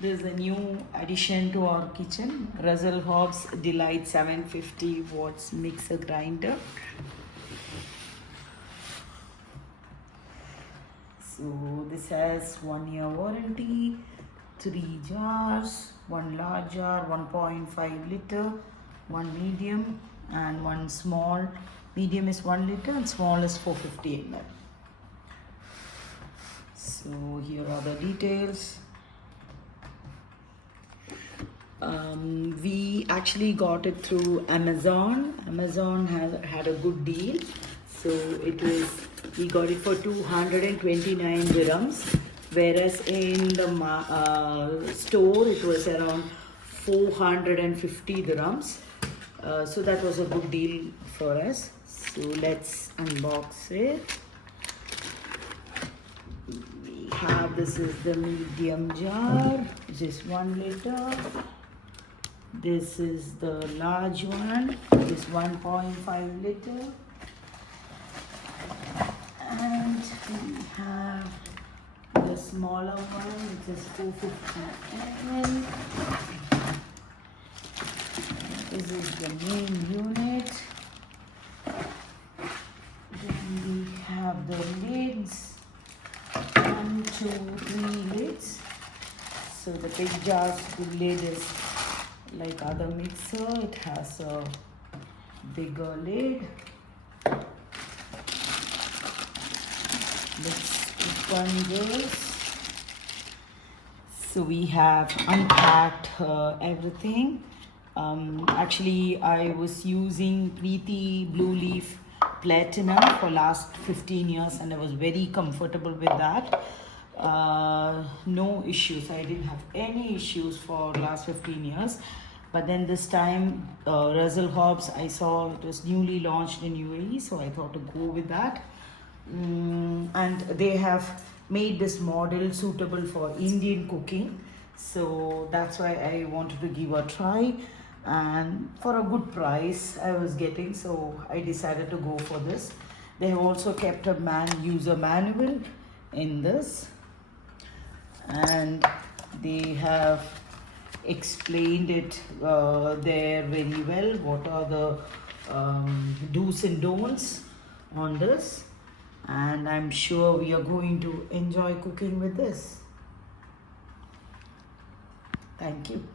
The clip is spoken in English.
There's a new addition to our kitchen, Russell Hobbs Delight 750 watts mixer grinder. So this has 1 year warranty, 3 jars, 1 large jar, 1.5 liter, 1 medium and 1 small. Medium is 1 liter and small is 450 ml. So here are the details. We actually got it through Amazon. Amazon had a good deal. So we got it for 229 dirhams, whereas in the store it was around 450 dirhams. So that was a good deal for us. So let's unbox it. This is the medium jar, which is 1 liter. This is the large one, which is 1.5 liter. And we have the smaller one, which is 450 ml. This is the main unit. Then we have the lids. 1, 2, 3 lids. So the big jar's lid is like other mixer. It has a bigger lid. Let's open this. So we have unpacked everything. Actually, I was using Preeti Blue Leaf Platinum for last 15 years and I was very comfortable with that. No issues. I didn't have any issues for last 15 years. But then this time, Russell Hobbs, I saw it was newly launched in UAE, so I thought to go with that. And they have made this model suitable for Indian cooking. So that's why I wanted to give a try. And for a good price I was getting, so I decided to go for this. They have also kept a user manual in this, and they have explained it there very well. What are the do's and don'ts on this, and I'm sure we are going to enjoy cooking with this. Thank you.